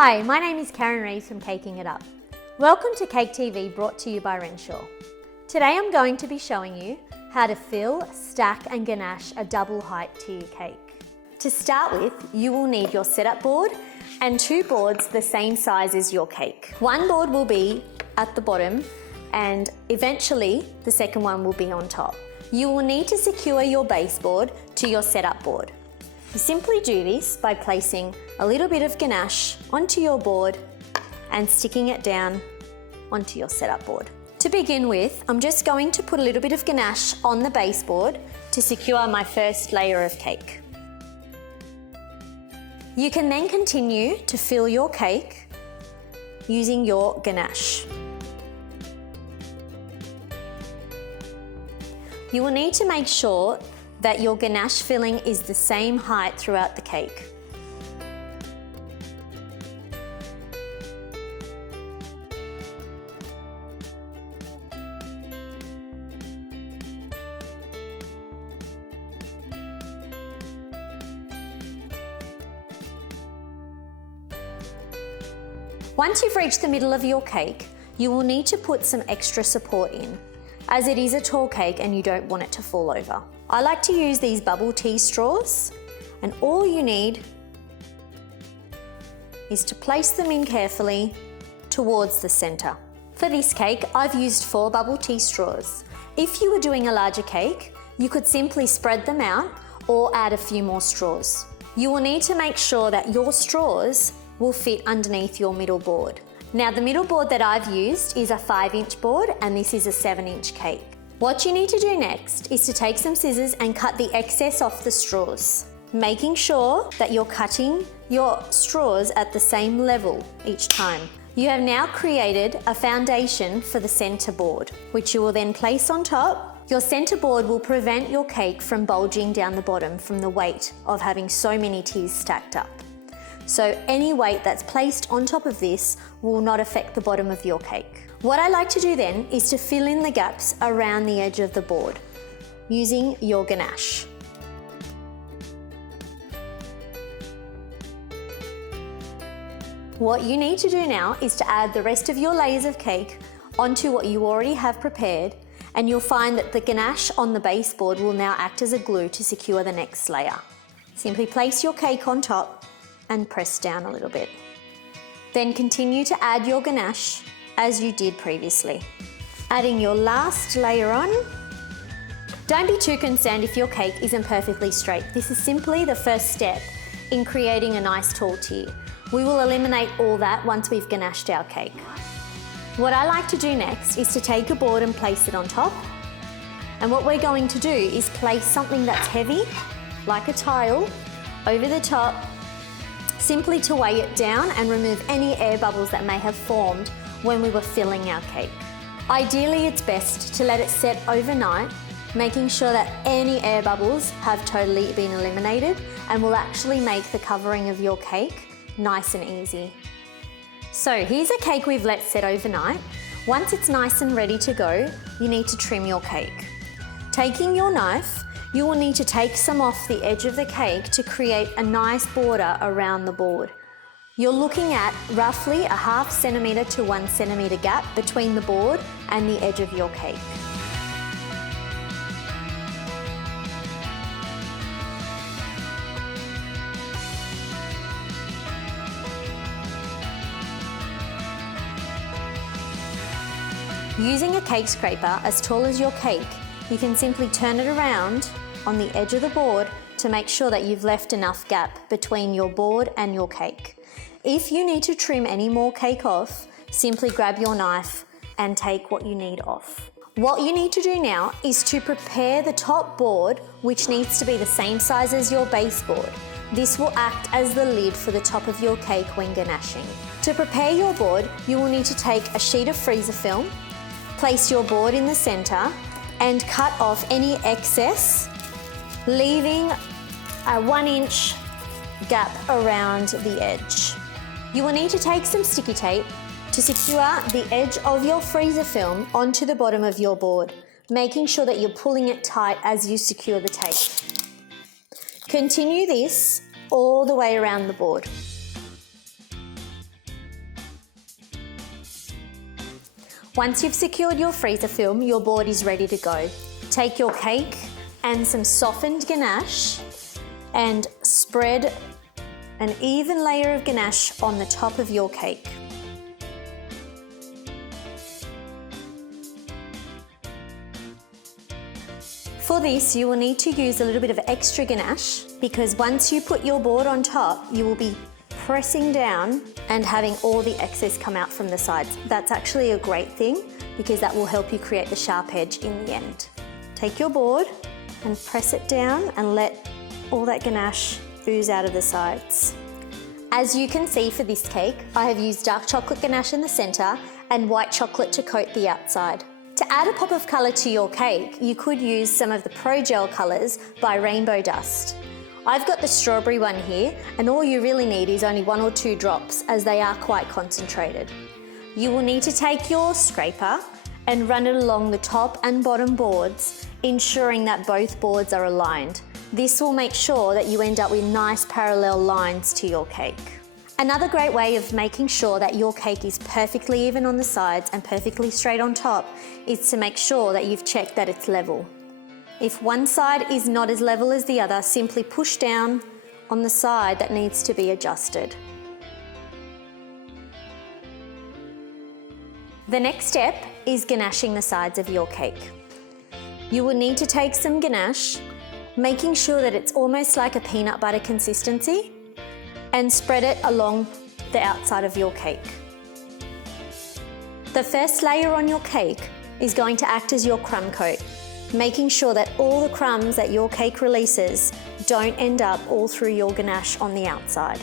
Hi, my name is Karen Reeves from Caking It Up. Welcome to Cake TV, brought to you by Renshaw. Today I'm going to be showing you how to fill, stack and ganache a double height tea cake. To start with, you will need your setup board and two boards the same size as your cake. One board will be at the bottom and eventually the second one will be on top. You will need to secure your base board to your setup board. You simply do this by placing a little bit of ganache onto your board and sticking it down onto your setup board. To begin with, I'm just going to put a little bit of ganache on the base board to secure my first layer of cake. You can then continue to fill your cake using your ganache. You will need to make sure that your ganache filling is the same height throughout the cake. Once you've reached the middle of your cake, you will need to put some extra support in, as it is a tall cake and you don't want it to fall over. I like to use these bubble tea straws, and all you need is to place them in carefully towards the center. For this cake, I've used 4 bubble tea straws. If you were doing a larger cake, you could simply spread them out or add a few more straws. You will need to make sure that your straws will fit underneath your middle board. Now, the middle board that I've used is a 5-inch board and this is a 7-inch cake. What you need to do next is to take some scissors and cut the excess off the straws, making sure that you're cutting your straws at the same level each time. You have now created a foundation for the center board, which you will then place on top. Your center board will prevent your cake from bulging down the bottom from the weight of having so many teas stacked up. So any weight that's placed on top of this will not affect the bottom of your cake. What I like to do then is to fill in the gaps around the edge of the board using your ganache. What you need to do now is to add the rest of your layers of cake onto what you already have prepared, and you'll find that the ganache on the base board will now act as a glue to secure the next layer. Simply place your cake on top and press down a little bit. Then continue to add your ganache as you did previously. Adding your last layer on. Don't be too concerned if your cake isn't perfectly straight. This is simply the first step in creating a nice tall tier. We will eliminate all that once we've ganached our cake. What I like to do next is to take a board and place it on top. And what we're going to do is place something that's heavy, like a tile, over the top, simply to weigh it down and remove any air bubbles that may have formed when we were filling our cake. Ideally, it's best to let it set overnight, making sure that any air bubbles have totally been eliminated and will actually make the covering of your cake nice and easy. So here's a cake we've let set overnight. Once it's nice and ready to go, you need to trim your cake. Taking your knife, you will need to take some off the edge of the cake to create a nice border around the board. You're looking at roughly a 0.5 centimetre to 1 centimetre gap between the board and the edge of your cake. Using a cake scraper as tall as your cake, you can simply turn it around on the edge of the board to make sure that you've left enough gap between your board and your cake. If you need to trim any more cake off, simply grab your knife and take what you need off. What you need to do now is to prepare the top board, which needs to be the same size as your base board. This will act as the lid for the top of your cake when ganaching. To prepare your board, you will need to take a sheet of freezer film, place your board in the center, and cut off any excess, leaving a 1-inch gap around the edge. You will need to take some sticky tape to secure the edge of your freezer film onto the bottom of your board, making sure that you're pulling it tight as you secure the tape. Continue this all the way around the board. Once you've secured your freezer film, your board is ready to go. Take your cake and some softened ganache and spread an even layer of ganache on the top of your cake. For this, you will need to use a little bit of extra ganache because once you put your board on top, you will be pressing down and having all the excess come out from the sides. That's actually a great thing because that will help you create the sharp edge in the end. Take your board and press it down and let all that ganache ooze out of the sides. As you can see for this cake, I have used dark chocolate ganache in the centre and white chocolate to coat the outside. To add a pop of colour to your cake, you could use some of the Pro Gel colours by Rainbow Dust. I've got the strawberry one here, and all you really need is only 1 or 2 drops as they are quite concentrated. You will need to take your scraper and run it along the top and bottom boards, ensuring that both boards are aligned. This will make sure that you end up with nice parallel lines to your cake. Another great way of making sure that your cake is perfectly even on the sides and perfectly straight on top is to make sure that you've checked that it's level. If one side is not as level as the other, simply push down on the side that needs to be adjusted. The next step is ganaching the sides of your cake. You will need to take some ganache, making sure that it's almost like a peanut butter consistency, and spread it along the outside of your cake. The first layer on your cake is going to act as your crumb coat, making sure that all the crumbs that your cake releases don't end up all through your ganache on the outside.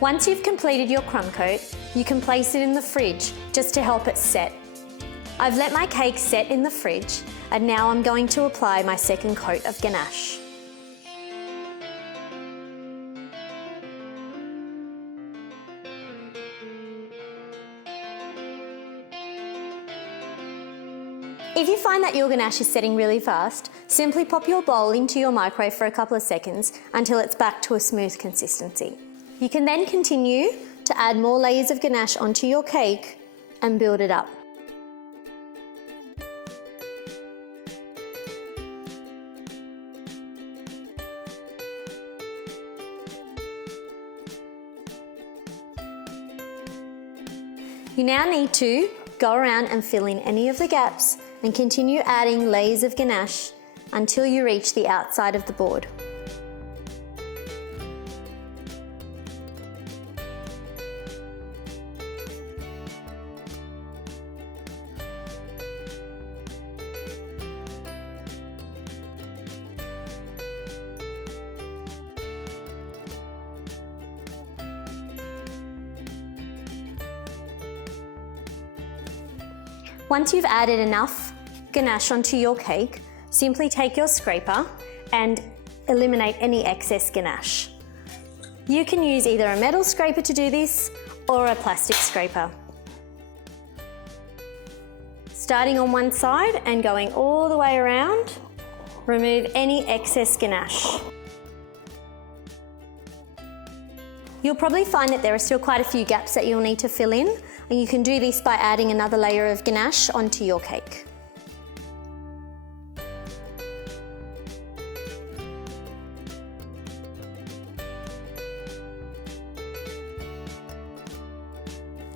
Once you've completed your crumb coat, you can place it in the fridge just to help it set. I've let my cake set in the fridge and now I'm going to apply my second coat of ganache. If you find that your ganache is setting really fast, simply pop your bowl into your microwave for a couple of seconds until it's back to a smooth consistency. You can then continue to add more layers of ganache onto your cake and build it up. You now need to go around and fill in any of the gaps and continue adding layers of ganache until you reach the outside of the board. Once you've added enough ganache onto your cake, simply take your scraper and eliminate any excess ganache. You can use either a metal scraper to do this or a plastic scraper. Starting on one side and going all the way around, remove any excess ganache. You'll probably find that there are still quite a few gaps that you'll need to fill in, and you can do this by adding another layer of ganache onto your cake.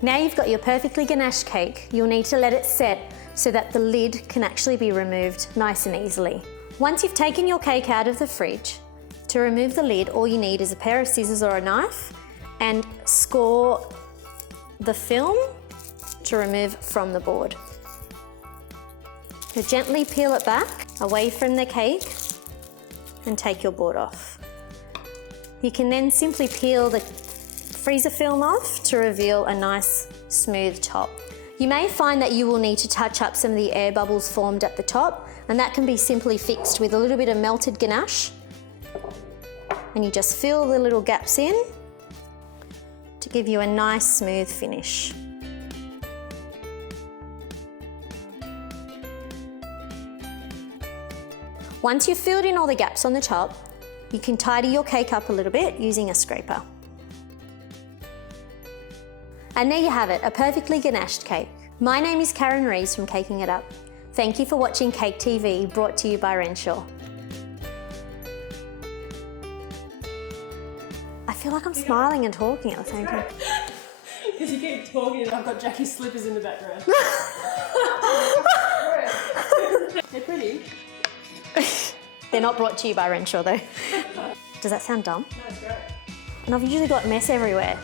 Now you've got your perfectly ganache cake, you'll need to let it set so that the lid can actually be removed nice and easily. Once you've taken your cake out of the fridge, to remove the lid, all you need is a pair of scissors or a knife and score the film to remove from the board. So gently peel it back away from the cake and take your board off. You can then simply peel the freezer film off to reveal a nice smooth top. You may find that you will need to touch up some of the air bubbles formed at the top, and that can be simply fixed with a little bit of melted ganache and you just fill the little gaps in to give you a nice smooth finish. Once you've filled in all the gaps on the top, you can tidy your cake up a little bit using a scraper. And there you have it, a perfectly ganached cake. My name is Karen Reeves from Caking It Up. Thank you for watching Cake TV, brought to you by Renshaw. I feel like I'm smiling and talking at the same time. Because you keep talking and I've got Jackie's slippers in the background. They're pretty. They're not brought to you by Renshaw though. Does that sound dumb? No, it's great. And I've usually got mess everywhere.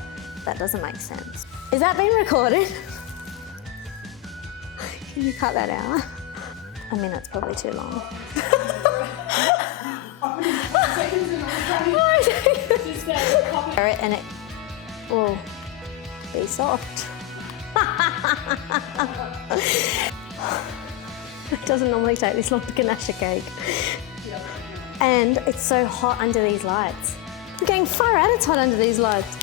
That doesn't make sense. Is that being recorded? Can you cut that out? A minute's probably too long. And it will be soft. It doesn't normally take this long to ganache a cake. And it's so hot under these lights. I'm getting far out, it's hot under these lights.